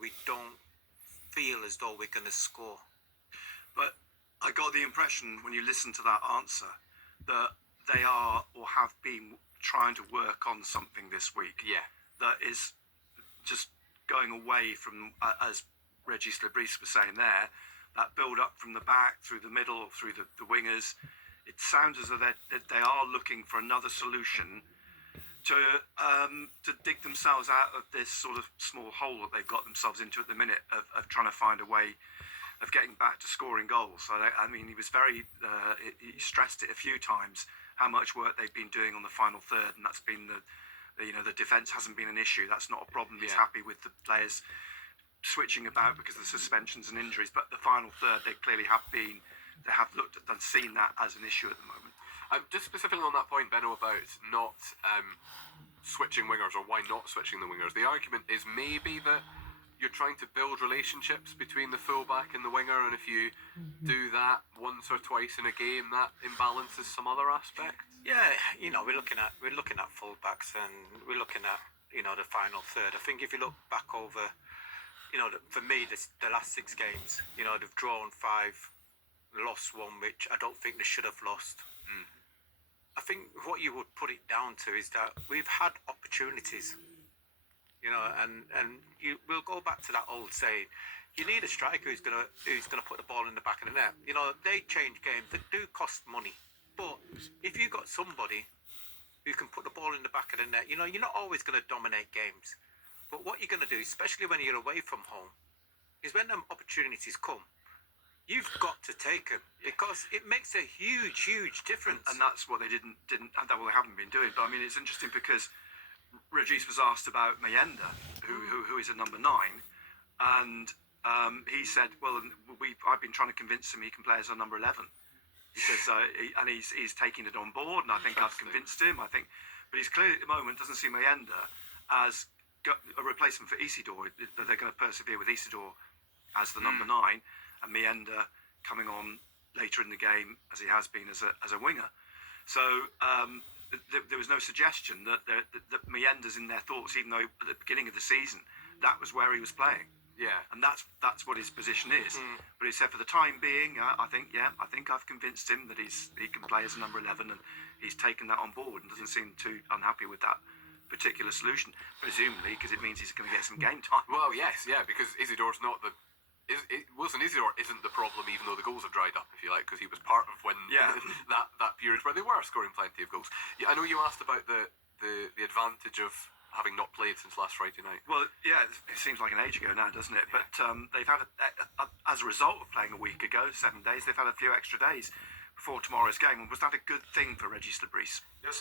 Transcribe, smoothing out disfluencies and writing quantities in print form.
we don't feel as though we're going to score. But I got the impression when you listen to that answer that they are or have been trying to work on something this week. Yeah. That is just going away from, as Regis Lebris was saying there, that build up from the back, through the middle, through the wingers. It sounds as though they are looking for another solution to dig themselves out of this sort of small hole that they've got themselves into at the minute of trying to find a way of getting back to scoring goals. So I mean, he was very he stressed it a few times how much work they've been doing on the final third, and that's been the defence hasn't been an issue. That's not a problem. He's happy with the players switching about because of the suspensions and injuries, but the final third they clearly have looked at and seen that as an issue at the moment. Just specifically on that point, Benno, about not switching wingers, or why not switching the wingers, the argument is maybe that you're trying to build relationships between the fullback and the winger, and if you do that once or twice in a game, that imbalances some other aspect. Yeah, we're looking at fullbacks, and we're looking at the final third. I think if you look back over, for me, the last 6 games, they've drawn 5, lost 1, which I don't think they should have lost. I think what you would put it down to is that we've had opportunities, and we'll go back to that old saying: you need a striker who's gonna put the ball in the back of the net. They change games. They do cost money, but if you've got somebody who can put the ball in the back of the net, you're not always going to dominate games. But what you're going to do, especially when you're away from home, is when them opportunities come, you've got to take them, because it makes a huge, huge difference. And that's what they didn't, and that what they haven't been doing. But I mean, it's interesting because Regis was asked about Mayenda, who is a number 9, and he said, "Well, I've been trying to convince him he can play as a number 11." He says, and he's taking it on board, and I think I've convinced him. But he's clearly at the moment doesn't see Mayenda as a replacement for Isidore. That they're going to persevere with Isidore as the number 9, and Mayenda coming on later in the game as he has been as a winger. So there was no suggestion that Mayenda's in their thoughts, even though at the beginning of the season that was where he was playing. Yeah, and that's what his position is. But he said for the time being, I think I've convinced him that he can play as a number 11, and he's taken that on board and doesn't seem too unhappy with that particular solution, presumably because it means he's going to get some game time. Well, yes, because Isidore's not the. Wilson Isidore isn't the problem, even though the goals have dried up, if you like, because he was part of when that period where they were scoring plenty of goals. Yeah, I know you asked about the advantage of having not played since last Friday night. Well, yeah, it seems like an age ago now, doesn't it? Yeah. But they've had, as a result of playing a week ago, 7 days, they've had a few extra days before tomorrow's game. And was that a good thing for Regis Lebris? Yes,